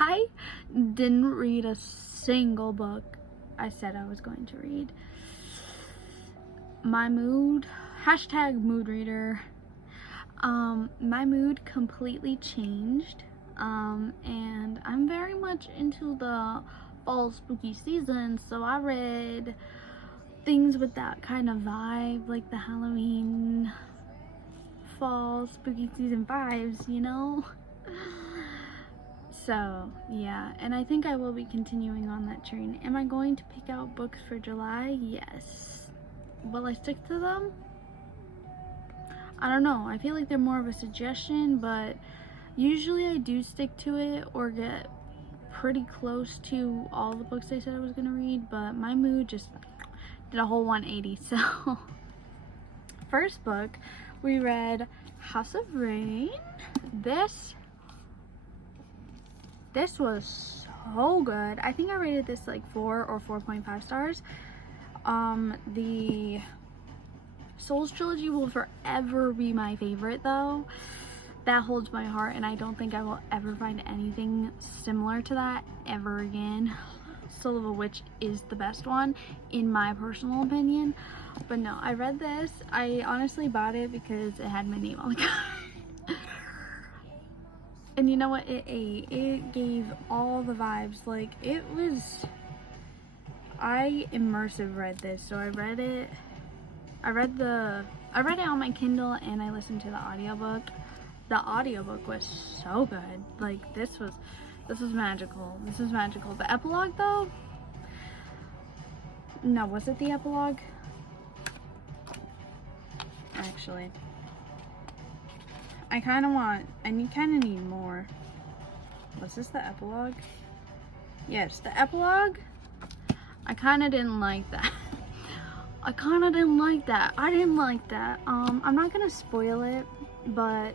I didn't read a single book I said I was going to read. My mood, hashtag mood reader, my mood completely changed, and I'm very much into the fall spooky season, so I read things with that kind of vibe, like the Halloween fall spooky season vibes, you know? So yeah, and I think I will be continuing on that train. Am I going to pick out books for July? Yes. Will I stick to them? I don't know. I feel like they're more of a suggestion, but usually I do stick to it or get pretty close to all the books I said I was gonna read, but my mood just did a whole 180. So first book, we read House of Rain. This was so good. I think I rated this like 4 or 4.5 stars. The Souls trilogy will forever be my favorite though. That holds my heart, and I don't think I will ever find anything similar to that ever again. Soul of a Witch is the best one in my personal opinion. But no, I read this. I honestly bought it because it had my name on the cover. And you know what? It gave all the vibes. Like, it was... I immersive read this, so I read it on my Kindle and I listened to the audiobook. The audiobook was so good. Like, this was magical. This was magical. The epilogue though? No, was it the epilogue? Actually, I kind of need more. Was this the epilogue? Yes, the epilogue. I kind of didn't like that. I didn't like that. I'm not gonna spoil it, but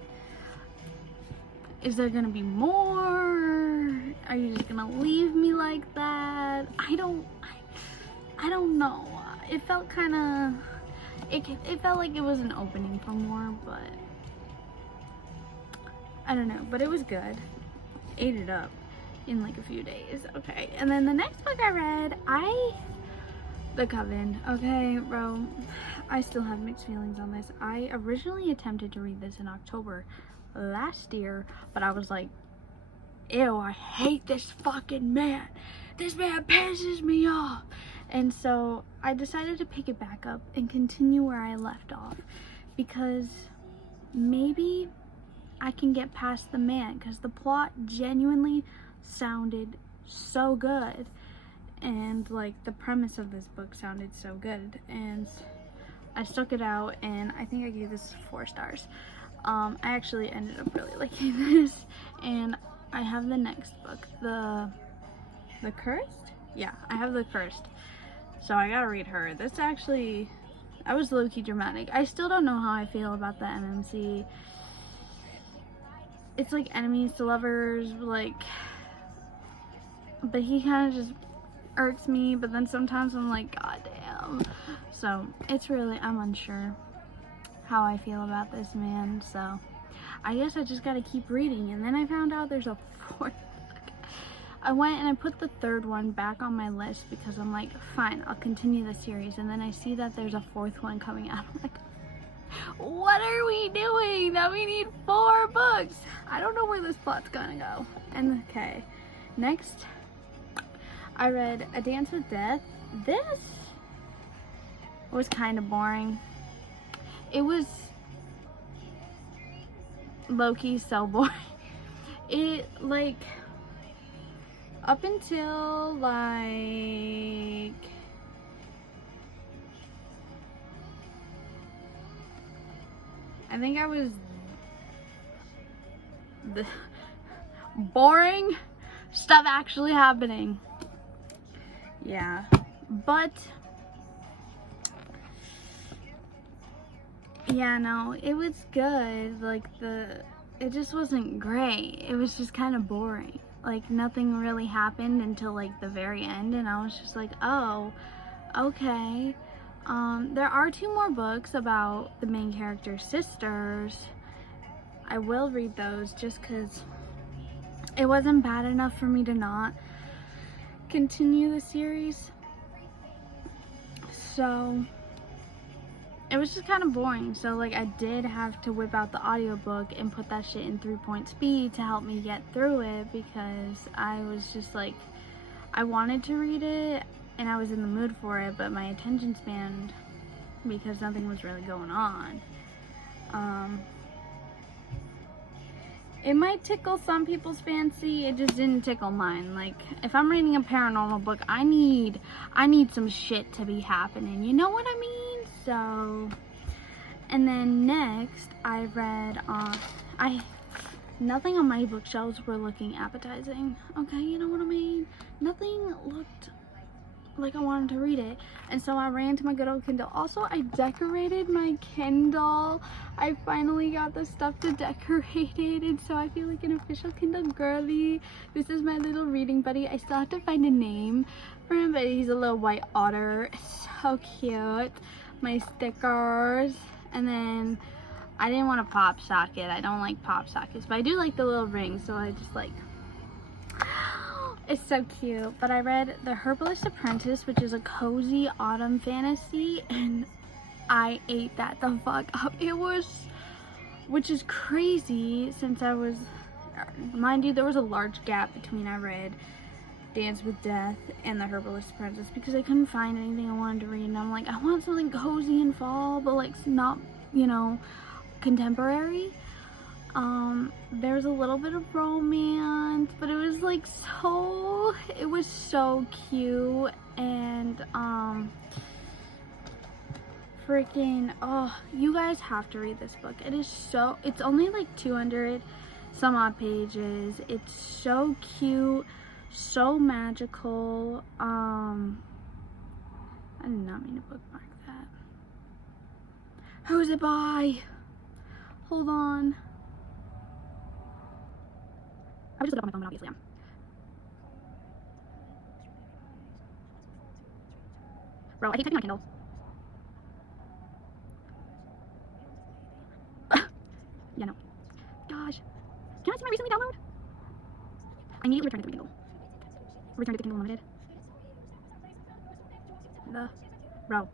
is there gonna be more? Are you just gonna leave me like that? I don't know. It felt kind of, it felt like it was an opening for more, but I don't know. But it was good. Ate it up in like a few days. Okay, and then the next book I read, The Coven. Okay, bro, I still have mixed feelings on this. I originally attempted to read this in October last year, but I was like, ew, I hate this fucking man. This man pisses me off. And so I decided to pick it back up and continue where I left off, because maybe I can get past the man, because the plot genuinely sounded so good, and like the premise of this book sounded so good, and I stuck it out, and I think I gave this 4 stars. I actually ended up really liking this, and I have the next book, the Cursed? Yeah, I have The Cursed, so I gotta read her. This actually, I was low-key dramatic. I still don't know how I feel about the MMC. It's like enemies to lovers, like, but he kind of just irks me, but then sometimes I'm like, god damn. So it's really, I'm unsure how I feel about this man, so I guess I just gotta keep reading. And then I found out there's a 4th book. I went and I put the 3rd one back on my list because I'm like, fine, I'll continue the series. And then I see that there's a 4th one coming out. I'm like, what are we doing that we need 4 books? I don't know where this plot's gonna go. And okay, next I read A Dance with Death. This was kind of boring. It was low-key so boring. It, like, up until like I think I was the boring stuff actually happening. Yeah, but yeah, no, it was good. Like, it just wasn't great. It was just kind of boring. Like, nothing really happened until like the very end, and I was just like, oh, okay. There are 2 more books about the main character's sisters. I will read those just because it wasn't bad enough for me to not continue the series. So it was just kind of boring. So like I did have to whip out the audiobook and put that shit in 3-point speed to help me get through it, because I was just like, I wanted to read it and I was in the mood for it, but my attention span, because nothing was really going on, it might tickle some people's fancy. It just didn't tickle mine. Like, if I'm reading a paranormal book, I need some shit to be happening, you know what I mean? So, and then next I read nothing on my bookshelves were looking appetizing, okay, you know what I mean? Nothing looked like I wanted to read it, and so I ran to my good old Kindle. Also, I decorated my Kindle. I finally got the stuff to decorate it, and so I feel like an official Kindle girly. This is my little reading buddy. I still have to find a name for him, but he's a little white otter. So cute. My stickers, and then I didn't want a pop socket. I don't like pop sockets, but I do like the little ring, so I just like, it's so cute. But I read The Herbalist Apprentice, which is a cozy autumn fantasy, and I ate that the fuck up. It was, which is crazy since I was, mind you, there was a large gap between I read Dance with Death and The Herbalist Apprentice, because I couldn't find anything I wanted to read, and I'm like, I want something cozy and fall, but like not, you know, contemporary. There's a little bit of romance, but it was like so, it was so cute, and freaking, oh, you guys have to read this book. It is so, it's only like 200 some odd pages. It's so cute, so magical. I did not mean to bookmark that. Who's it by? Hold on. I would just look up on my phone, but obviously Bro, I hate typing on Kindle. Yeah, no. Gosh. Can I see my recently download? I immediately returned it to the Kindle. Returned it to Kindle Unlimited. Bro.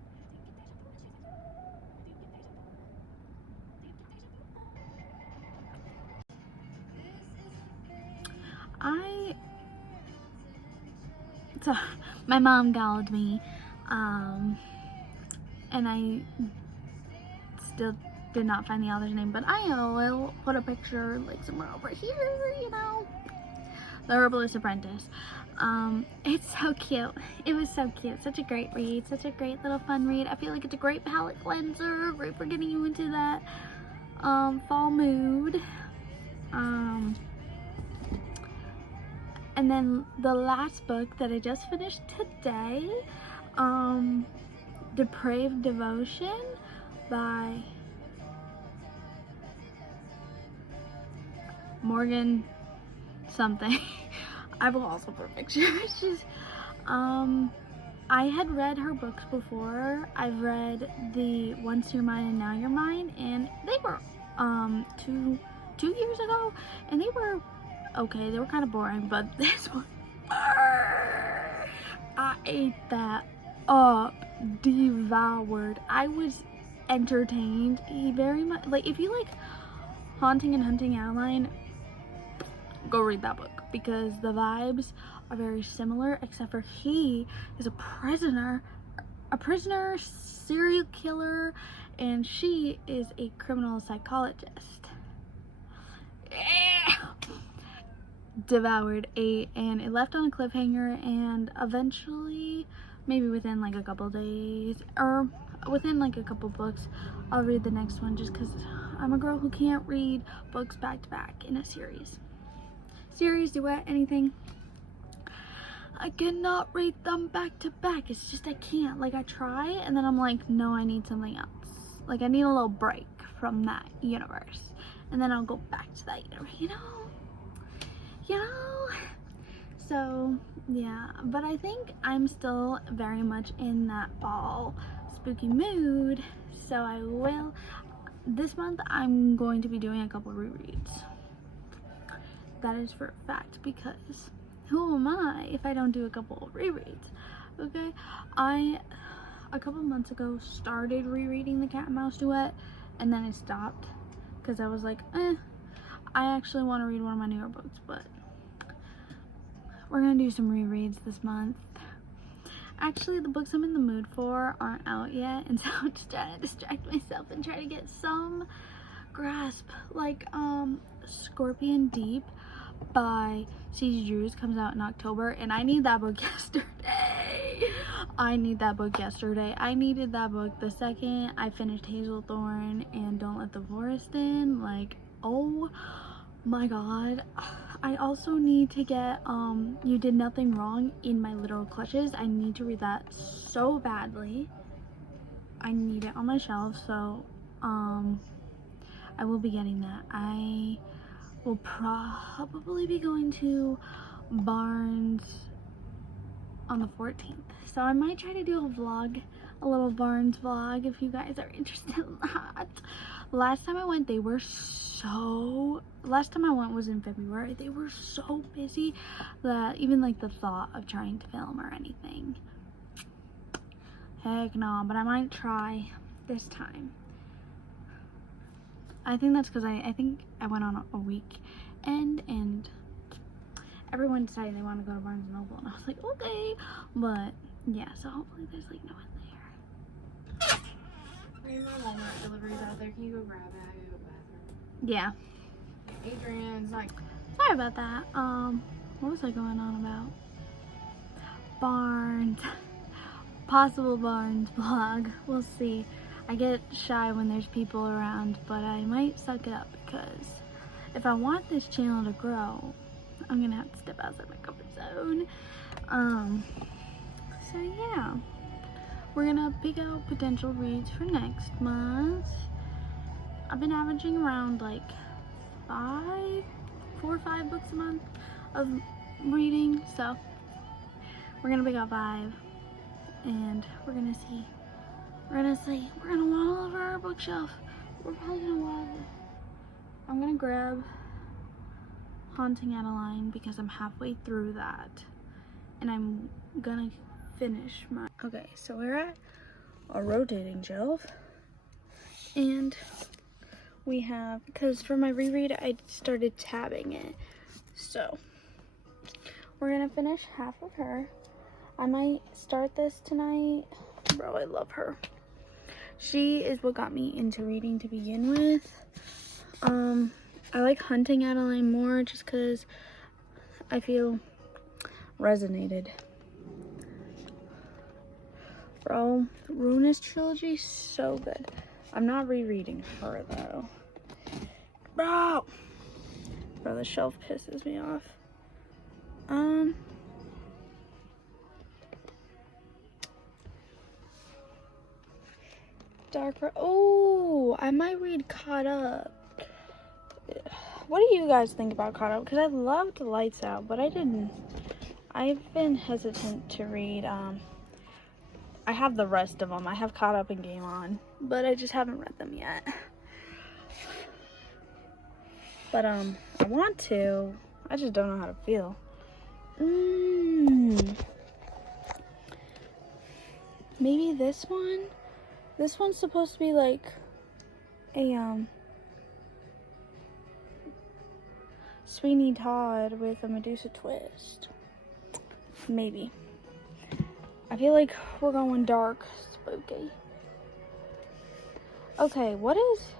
So my mom called me, and I still did not find the author's name, but I will put a picture like somewhere over here, you know. The Herbalist Apprentice. It's so cute. It was so cute. Such a great read. Such a great little fun read. I feel like it's a great palate cleanser, great for getting you into that fall mood. And then the last book that I just finished today, Depraved Devotion by Morgan something. I will also put pictures. Just, I had read her books before. I've read the Once You're Mine and Now You're Mine, and they were two years ago, and they were okay. They were kind of boring, but this one, I ate that up, devoured. I was entertained very much. Like, if you like Haunting and Hunting Adeline, go read that book, because the vibes are very similar, except for he is a prisoner serial killer, and she is a criminal psychologist. Devoured, ate, and it left on a cliffhanger, and eventually, maybe within like a couple days, or within like a couple books, I'll read the next one, just because I'm a girl who can't read books back to back in a series, duet, anything. I cannot read them back to back. It's just I can't. Like, I try, and then I'm like, no, I need something else. Like, I need a little break from that universe, and then I'll go back to that universe, you know? So yeah, but I think I'm still very much in that fall spooky mood, so I will, this month I'm going to be doing a couple rereads. that is for a fact, because who am I if I don't do a couple of rereads? Okay, I a couple months ago started rereading The Cat and Mouse Duet, and then I stopped because I was like, I actually want to read one of my newer books, but we're gonna do some rereads this month. Actually, the books I'm in the mood for aren't out yet, and so I'm just trying to distract myself and try to get some grasp. Like Scorpion Deep by C.G. Drews comes out in October, and I need that book yesterday. I need that book yesterday. I needed that book the second I finished Hazelthorn and Don't Let the Forest In. Like, oh my god. I also need to get You Did Nothing Wrong in My Literal Clutches. I need to read that so badly. I need it on my shelf, so I will be getting that. I will probably be going to Barnes on the 14th, so I might try to do a vlog, a little Barnes vlog, if you guys are interested in that. Last time I went, last time I went was in February. They were so busy that even like the thought of trying to film or anything, heck no. But I might try this time. I think that's because I think I went on a weekend and everyone decided they want to go to Barnes & Noble, and I was like, okay. But yeah, so hopefully there's like no one there. Hey, my Walmart delivery's out there. Can you go grab it? I gotta go to the bathroom. Yeah. Adrian's like, Sorry about that. What was I going on about? Barnes. Possible Barnes vlog. We'll see. I get shy when there's people around, but I might suck it up, because if I want this channel to grow, I'm gonna have to step outside my comfort zone. So yeah, we're gonna pick out potential reads for next month. I've been averaging around like 4 or 5 books a month of reading, so we're gonna pick out 5, and we're gonna see. We're gonna wall over our bookshelf. We're probably gonna wall over. I'm gonna grab Haunting Adeline because I'm halfway through that, and I'm gonna finish my... Okay, so we're at a rotating shelf, and we have, because for my reread I started tabbing it, so we're gonna finish half of her. I might start this tonight. Bro, I love her. She is what got me into reading to begin with. I like Hunting Adeline more just because I feel resonated. Bro, Ruinous Trilogy, so good. I'm not rereading her though. Bro, the shelf pisses me off. Oh, I might read Caught Up. What do you guys think about Caught Up? Because I loved Lights Out, but I've been hesitant to read. I have the rest of them. I have Caught Up and Game On, but I just haven't read them yet. But I want to. I just don't know how to feel. Maybe this one? This one's supposed to be like a Sweeney Todd with a Medusa twist. Maybe. I feel like we're going dark, spooky. Okay, what is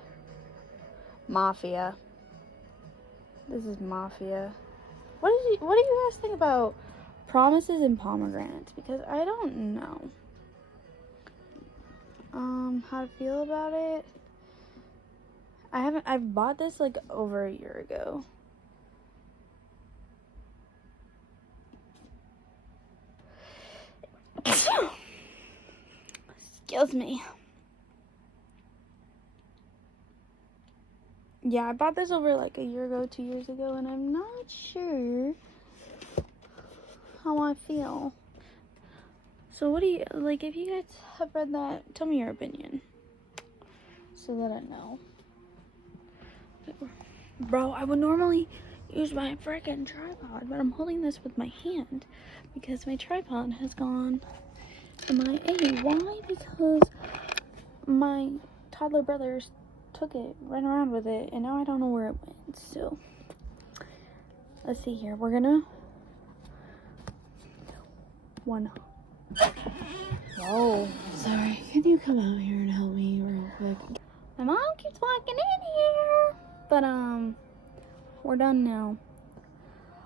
Mafia? This is Mafia. What do you guys think about Promises and Pomegranates? Because I don't know how to feel about it. I've bought this like over a year ago. Excuse me. Yeah, I bought this over like a year ago, 2 years ago, and I'm not sure how I feel. So what do you, like, if you guys have read that, tell me your opinion so that I know. Bro, I would normally use my freaking tripod, but I'm holding this with my hand because my tripod has gone MIA. Why? Because my toddler brothers took it, ran around with it, and now I don't know where it went. So let's see here. We're gonna Whoa. Sorry. Can you come out here and help me real quick? My mom keeps walking in here. But we're done now.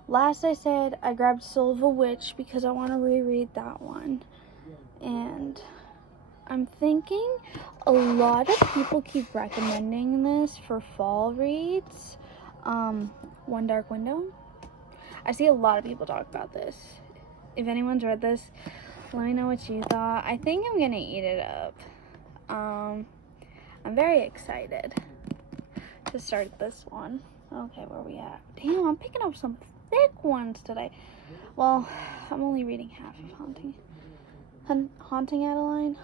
Last I said I grabbed Soul of a Witch because I want to reread that one. And I'm thinking a lot of people keep recommending this for fall reads. One Dark Window. I see a lot of people talk about this. If anyone's read this, let me know what you thought. I think I'm gonna eat it up. I'm very excited to start this one. Okay, where are we at? Damn, I'm picking up some thick ones today. Well, I'm only reading half of Haunting Adeline. Haunting Adeline.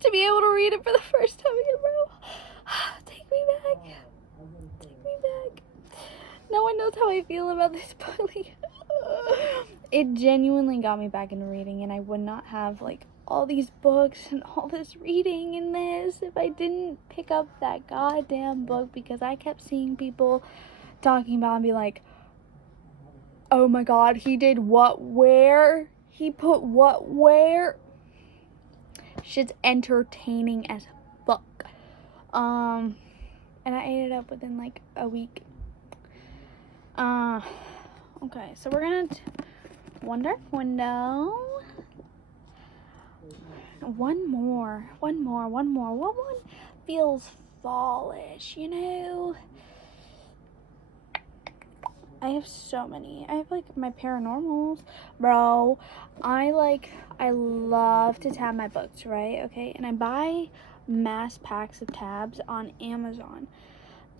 To be able to read it for the first time again, bro. Take me back. Take me back. No one knows how I feel about this book. It genuinely got me back into reading, and I would not have like all these books and all this reading in this if I didn't pick up that goddamn book, because I kept seeing people talking about and be like, oh my god, he did what where? He put what where? Shit's entertaining as fuck. And I ate it up within like a week. Okay, so we're gonna One Dark Window. One more. What one feels fallish, you know? I have so many. I have like my paranormals. Bro, I love to tab my books, right? Okay, and I buy mass packs of tabs on Amazon.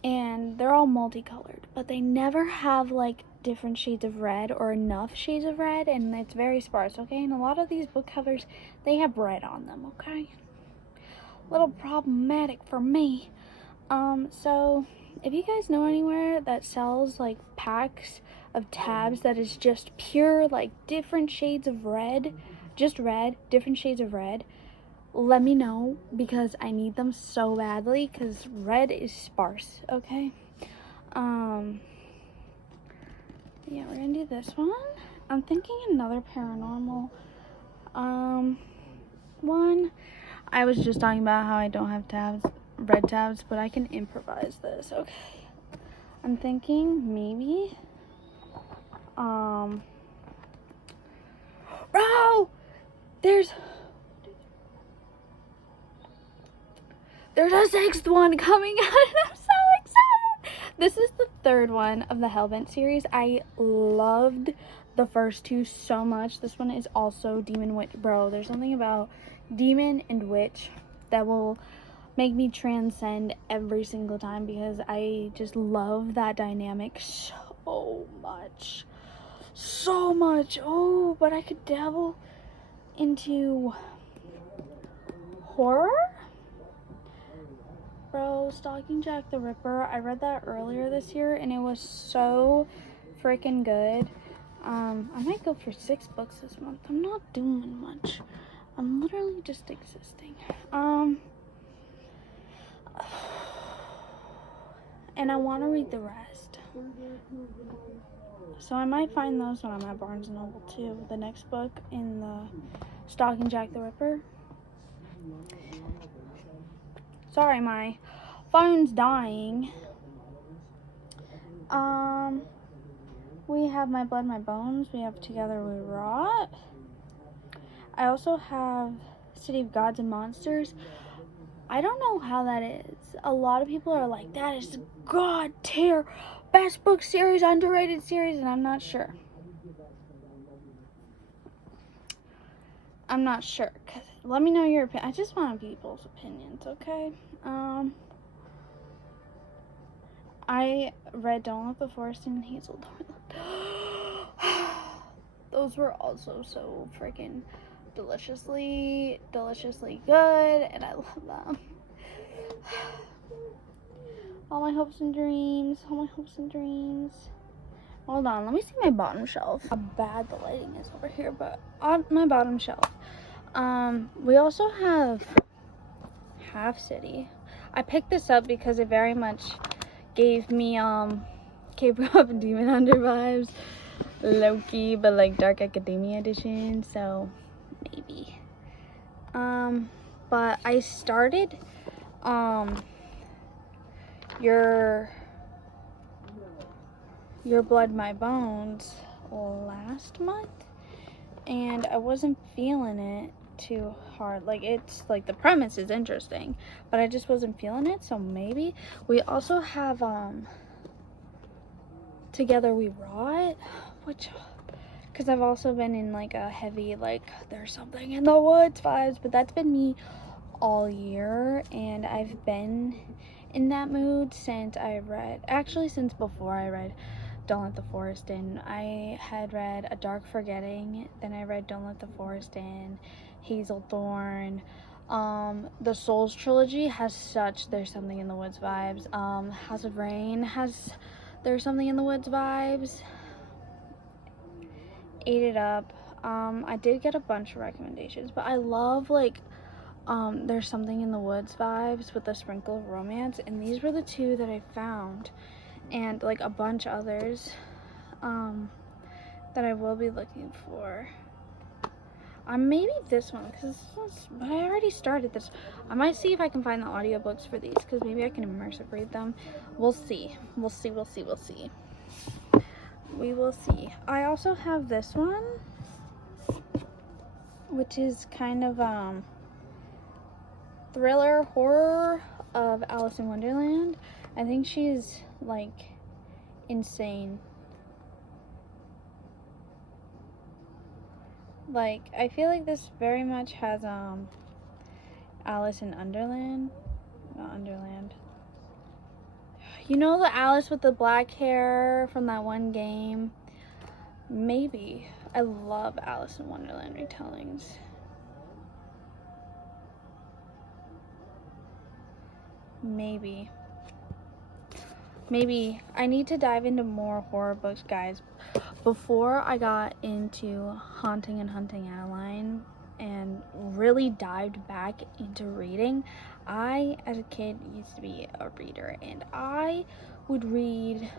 And they're all multicolored, but they never have like different shades of red or enough shades of red, and it's very sparse, okay? And a lot of these book covers, they have red on them, okay? A little problematic for me. So if you guys know anywhere that sells like packs of tabs that is just pure like different shades of red, just red, different shades of red, let me know, because I need them so badly, because red is sparse, okay? Yeah, we're gonna do this one. I'm thinking another paranormal one. I was just talking about how I don't have tabs, red tabs, but I can improvise this, okay? I'm thinking maybe bro, there's a sixth one coming out, and I'm so excited. This is the third one of the Hellbent series. I loved the first two so much. This one is also Demon Witch. Bro, there's something about Demon and Witch that will make me transcend every single time, because I just love that dynamic so much. So much. Oh, but I could dabble into horror? Bro, Stalking Jack the Ripper, I read that earlier this year, and it was so freaking good. I might go for 6 books this month. I'm not doing much. I'm literally just existing. And I want to read the rest. So I might find those when I'm at Barnes & Noble too. The next book in the Stalking Jack the Ripper. Sorry, my phone's dying. We have My Blood, My Bones. We have Together We Rot. I also have City of Gods and Monsters. I don't know how that is. A lot of people are like, that is the god tier best book series, underrated series, and I'm not sure. I'm not sure. Let me know your opinion. I just want people's opinions, okay? I read Don't Let the Forest and Hazel Darling. Those were also so freaking deliciously good, and I love them. All my hopes and dreams. All my hopes and dreams. Hold on, let me see my bottom shelf. How bad the lighting is over here, but on my bottom shelf. We also have Half City. I picked this up because it very much gave me K-pop Demon Hunter vibes. Low-key, but like Dark Academia edition, so maybe. But I started Your Blood, My Bones last month, and I wasn't feeling it too hard. Like, it's like the premise is interesting, but I just wasn't feeling it. So maybe. We also have Together We Rot, which, because I've also been in like a heavy like there's something in the woods vibes, but that's been me all year, and I've been in that mood since since before I read Don't Let the Forest In. I had read A Dark Forgetting, then I read Don't Let the Forest In, Hazelthorn. The Souls trilogy has such There's Something in the Woods vibes. House of Rain has There's Something in the Woods vibes. Ate It Up. I did get a bunch of recommendations, but I love like There's Something in the Woods vibes with a sprinkle of romance, and these were the two that I found, and like a bunch others that I will be looking for. Maybe this one, but I already started this. I might see if I can find the audiobooks for these, because maybe I can immersive read them. We'll see. We'll see. We will see. I also have this one, which is kind of thriller horror of Alice in Wonderland. I think she's like insane. Like, I feel like this very much has Alice in Underland. Not Underland. You know the Alice with the black hair from that one game? Maybe. I love Alice in Wonderland retellings. Maybe I need to dive into more horror books, guys. Before I got into Haunting and Hunting Adeline and really dived back into reading, I, as a kid, used to be a reader, and I would read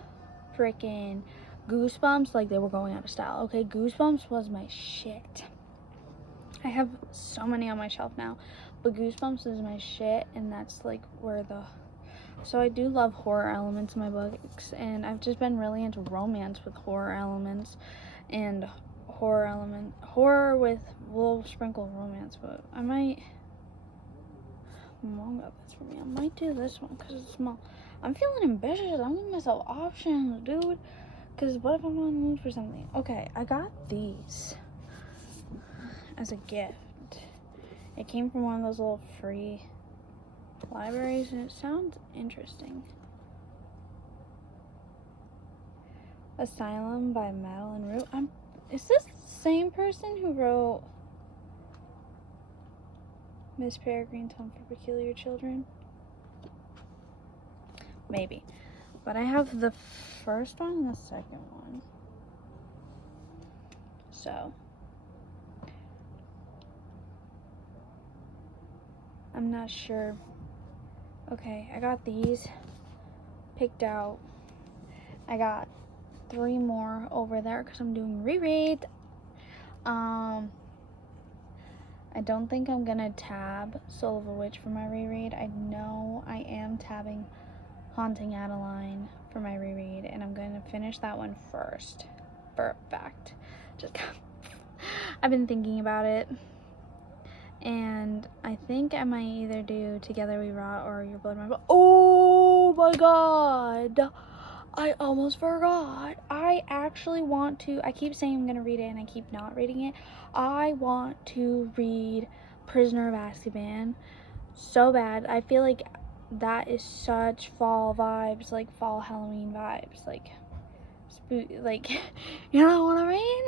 frickin' Goosebumps like they were going out of style. Okay, Goosebumps was my shit. I have so many on my shelf now, but Goosebumps is my shit, and that's like where so I do love horror elements in my books, and I've just been really into romance with horror elements, and horror with a little sprinkle of romance. But my mom got this for me. I might do this one because it's small. I'm feeling ambitious. I'm giving myself options, dude, because what if I'm not in the mood for something? Okay, I got these as a gift. It came from one of those little free libraries, and it sounds interesting. Asylum by Madeline Root. Is this the same person who wrote Miss Peregrine's Home for Peculiar Children? Maybe. But I have the first one and the second one. So I'm not sure. Okay, I got these picked out. I got 3 more over there because I'm doing reread. I don't think I'm gonna tab Soul of a Witch for my reread. I know I am tabbing Haunting Adeline for my reread, and I'm going to finish that one first, for a fact. I've been thinking about it. And I think I might either do Together We Rot or Your Blood, My Bones. Oh my god! I almost forgot. I actually want to, I keep saying I'm going to read it and I keep not reading it. I want to read Prisoner of Azkaban so bad. I feel like that is such fall vibes, like fall Halloween vibes, like like, you know what I mean?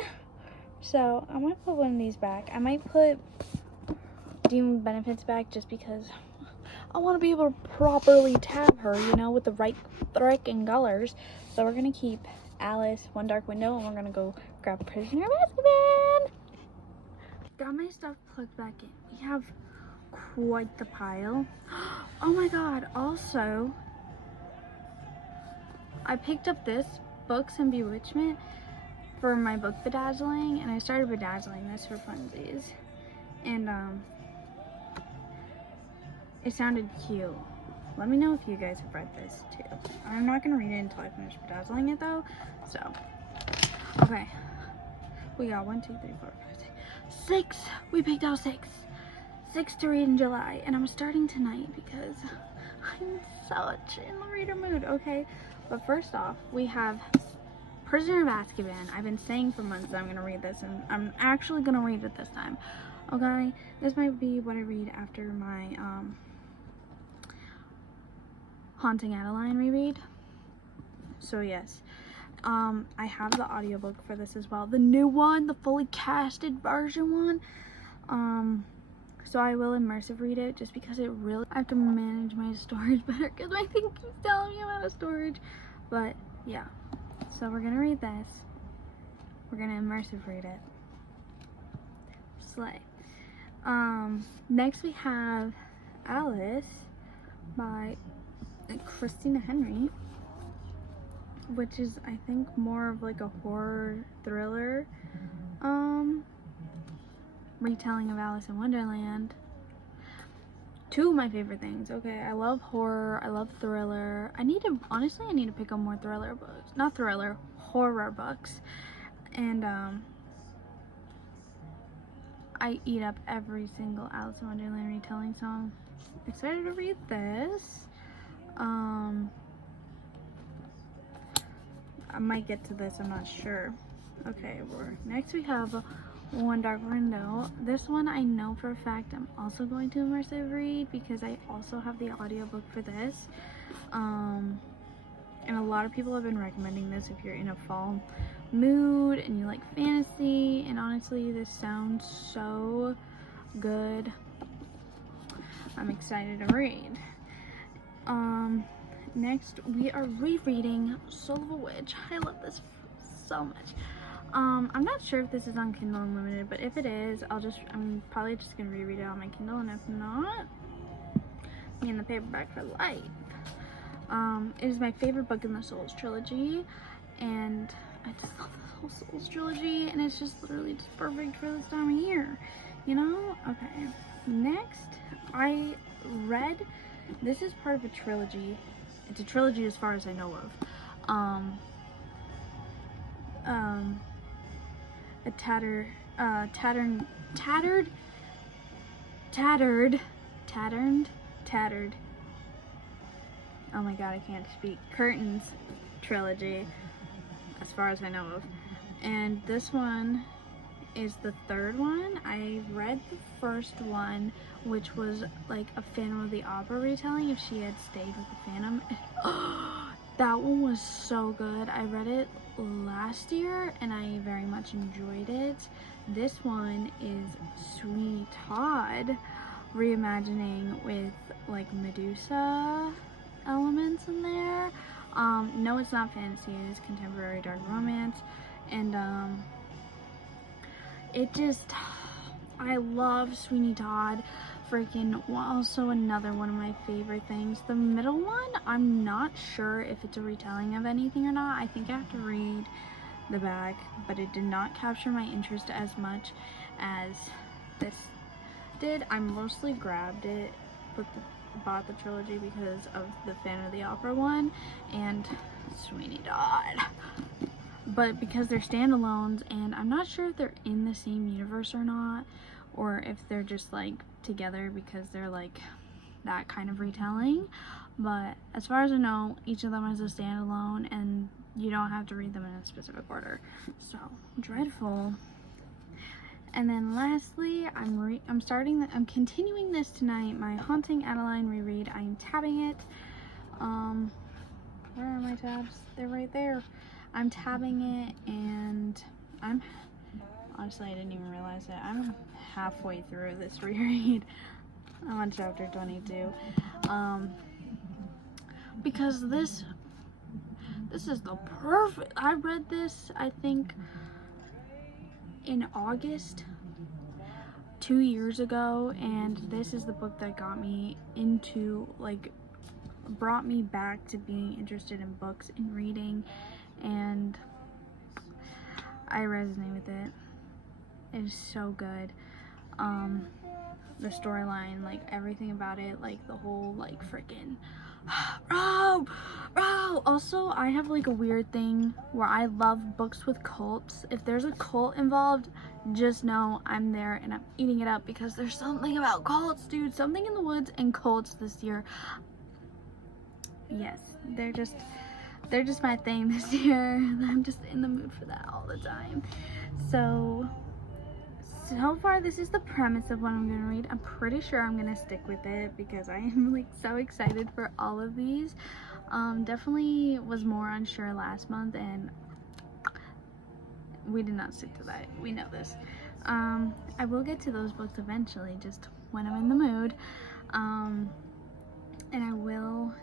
So I might put one of these back. I might put Demon Benefits back just because I want to be able to properly tab her, you know, with the right freaking colors. So we're going to keep Alice, One Dark Window, and we're going to go grab Prisoner of Azkaban. Got my stuff plugged back in. We have quite the pile. Oh my god, also, I picked up this Books and Bewitchment for my book bedazzling, and I started bedazzling this for funsies. And it sounded cute. Let me know if you guys have read this too. I'm not gonna read it until I finish bedazzling it though. So, okay. We got 1, 2, 3, 4, 5, 6. We picked out 6. 6 to read in July, and I'm starting tonight because I'm such in the reader mood, okay? But first off, we have Prisoner of Azkaban. I've been saying for months that I'm gonna read this, and I'm actually gonna read it this time. Okay, this might be what I read after my Haunting Adeline reread. So yes, I have the audiobook for this as well, the new one, the fully casted version one. So I will immersive read it just because I have to manage my storage better because my thing keeps telling me I'm out of storage. But yeah, so we're gonna read this. We're gonna immersive read it. Slay. Next we have Alice by Christina Henry, which is, I think, more of like a horror thriller retelling of Alice in Wonderland. Two of my favorite things. Okay, I love horror, I love thriller. Honestly, I need to pick up more thriller books. Not thriller, horror books. And I eat up every single Alice in Wonderland retelling, so I'm excited to read this. I might get to this, I'm not sure. Okay, next we have One Dark Window. This one I know for a fact I'm also going to immersive read because I also have the audiobook for this. And a lot of people have been recommending this if you're in a fall mood and you like fantasy, and honestly this sounds so good. I'm excited to read. Next we are rereading Soul of a Witch. I love this so much. I'm not sure if this is on Kindle Unlimited, but if it is, I'm probably just gonna reread it on my Kindle, and if not, me in the paperback for life. It is my favorite book in the Souls trilogy, and I just love the whole Souls trilogy, and it's just literally just perfect for this time of year, you know? Okay, next, I read, this is part of a trilogy. It's a trilogy as far as I know of. Tattered. Oh my god, I can't speak. Curtains trilogy, as far as I know of. And this one is the third one. I read the first one, which was like a Phantom of the Opera retelling, if she had stayed with the Phantom. That one was so good. I read it last year and I very much enjoyed it. This one is Sweeney Todd reimagining with like Medusa elements in there. No, it's not fantasy, it is contemporary dark romance, and I love Sweeney Todd. Freaking, also another one of my favorite things. The middle one, I'm not sure if it's a retelling of anything or not. I think I have to read the back, but it did not capture my interest as much as this did. I mostly grabbed it, bought the trilogy because of the Phantom of the Opera one and Sweeney Todd. But because they're standalones, and I'm not sure if they're in the same universe or not, or if they're just like together because they're like that kind of retelling. But as far as I know, each of them is a standalone and you don't have to read them in a specific order. So dreadful. And then lastly, I'm continuing this tonight, my Haunting Adeline reread. I'm tabbing it. Where are my tabs? They're right there. I'm tabbing it, and honestly, I didn't even realize it. I'm halfway through this reread. I'm on chapter 22. Because this is the perfect. I read this, I think, in August 2 years ago, and this is the book that got me into, like, brought me back to being interested in books and reading, and I resonate with it. It is so good. The storyline, like everything about it, like the whole like freaking bro. Also, I have like a weird thing where I love books with cults. If there's a cult involved, just know I'm there and I'm eating it up, because there's something about cults, dude. Something in the Woods and cults this year. Yes, they're just my thing this year. I'm just in the mood for that all the time. So far this is the premise of what I'm gonna read. I'm pretty sure I'm gonna stick with it because I am like so excited for all of these. Definitely was more unsure last month, and we did not stick to that. We know this. I will get to those books eventually, just when I'm in the mood. And I will,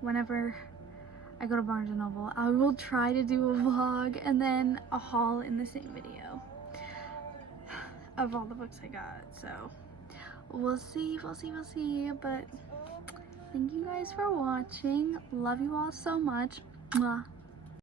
whenever I go to Barnes & Noble, I will try to do a vlog and then a haul in the same video of all the books I got. So we'll see, but thank you guys for watching. Love you all so much. Mwah.